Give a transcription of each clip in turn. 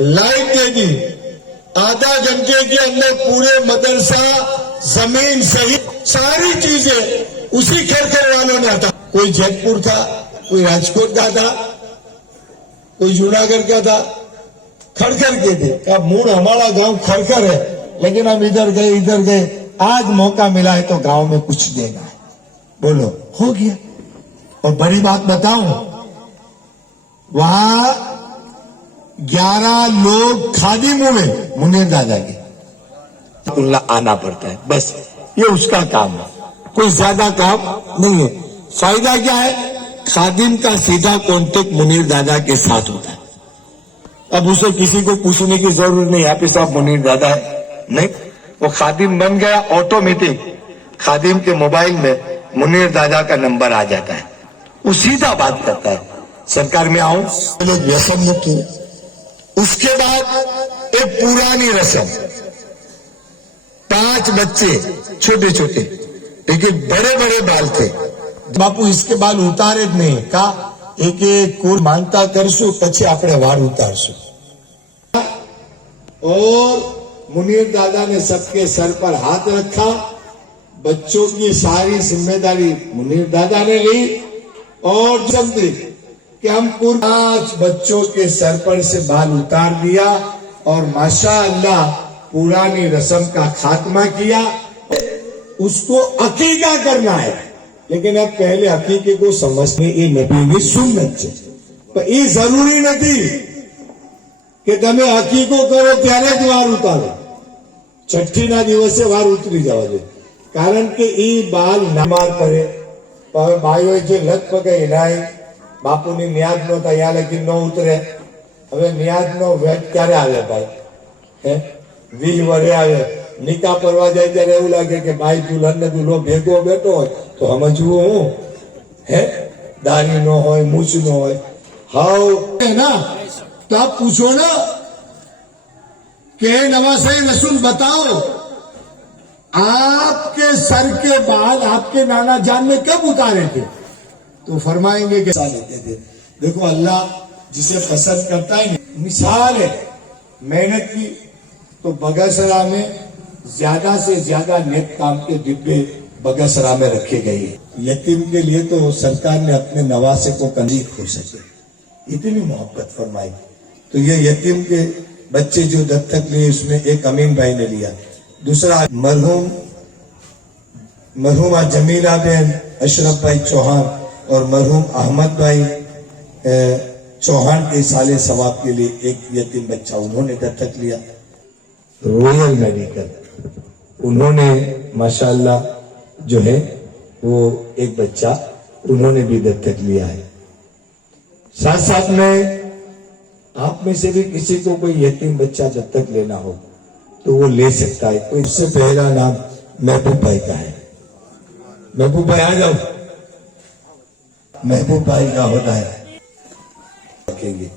Light दे दी, आधा घंटे के अंदर पूरे मदरसा जमीन सहित सारी चीजें उसी खरखर वालों ने था। कोई जयपुर था, कोई राजकोट का था, कोई जूनागढ़ का था, खड़खर के थे। का मूड हमारा गांव खड़खर है, लेकिन हम इधर गए, आज मौका मिला है तो गांव में कुछ देना है। बोलो, हो गया। और बड़ी बात बताऊं, वहां 11 लोग खादिम हुए मुनीर दादा के, आना पड़ता है, बस ये उसका काम है, कोई ज्यादा काम नहीं है। फायदा क्या है? खादिम का सीधा कांटेक्ट मुनीर दादा के साथ होता है। अब उसे किसी को पूछने की जरूरत नहीं, यहाँ पे साहब मुनीर दादा है, नहीं, वो खादिम बन गया। ऑटोमेटिक खादिम के मोबाइल में मुनीर दादा का नंबर आ जाता है, वो सीधा बात करता है, सरकार में आऊं, व्यसन मुक्त हूं। उसके बाद एक पुरानी रस्म, 5 बच्चे छोटे छोटे, लेकिन बड़े बड़े बाल थे। बापू इसके बाल उतारे ज नहीं, का एक एक कोर मानता करशु, पछी आपणे वाળ उतारशु। और मुनीर दादा ने सबके सर पर हाथ रखा। बच्चों की सारी जिम्मेदारी मुनीर दादा ने ली और समझे कि हम पूरे 5 बच्चों के सर पर से बाल उतार दिया और माशाअल्लाह पुरानी रस्म का खात्मा किया। उसको अकीका करना है, लेकिन अब पहले अकीके को समझने ये नबीनी सुन्नत है, तो ये जरूरी नहीं कि તમે અકીકો કરો ત્યારે જ વાર ઉતારો, છઠ્ઠીના દિવસે વાર ઉતરી જવા દે, કારણ કે એ બાલ નામાર કરે। ભાઈઓ જે લત પગાઈ નાય, બાપુની નિયાદ નો ત્યાં લગી ન ઉતરે। હવે નિયાદ નો વેટ ક્યારે આવે ભાઈ? હે 20 વર્ષે આવે, નિકા પરવા જાય ત્યારે એવું લાગે કે ભાઈ દુલ્હન ને દુલ્હો ભેગો બેઠો હોય તો સમજવું હું, હે દાઢી નો હોય, મૂછ નો હોય, હાવ ના। तो आप पूछो ना कि नवाज रसूल बताओ, आपके सर के बाल आपके नाना जान ने कब उतारे थे? तो फरमाएंगे कि लेते थे। देखो अल्लाह जिसे पसंद करता है, मिसाल है मेहनत की, तो बगसरा में ज्यादा से ज्यादा नेक काम के डिब्बे बगसरा में रखे गए। यतीम के लिए तो सरकार ने अपने नवासे को कंजीक हो सके इतनी मोहब्बत फरमाई। तो ये यतीम के बच्चे जो दत्तक लिए, उसमें एक अमीन भाई ने लिया, दूसरा मरहूमा जमीला बेन अशरफ भाई चौहान और मरहूम अहमद भाई चौहान के साले सवाब के लिए एक यतीम बच्चा उन्होंने दत्तक लिया। रॉयल मेडिकल उन्होंने माशाअल्लाह जो है वो एक बच्चा उन्होंने भी दत्तक लिया है। साथ साथ में आप में से भी किसी को कोई यतीम बच्चा दत्तक लेना हो तो वो ले सकता है। कोई इससे पहला नाम महबूब भाई का है। महबूब भाई आ जाओ, महबूब भाई का होता है रखेंगे।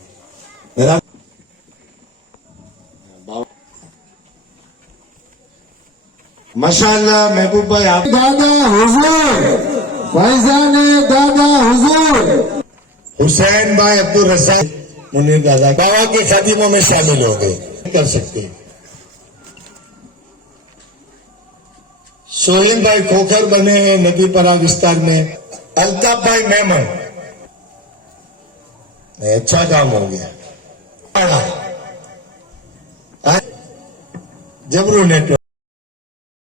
माशाअल्लाह महबूब भाई आप दादा हुजूर फैजान दादा हुजूर हुसैन भाई अब्दुल रज़ाक मुनीर दादा बाबा के खादिमों में शामिल हो गए, कर सकते हैं। सोहेल भाई खोखर बने हैं नदीपरा विस्तार में। अल्ताफ भाई मेमन, अच्छा काम हो गया। जबरू नेटवर्क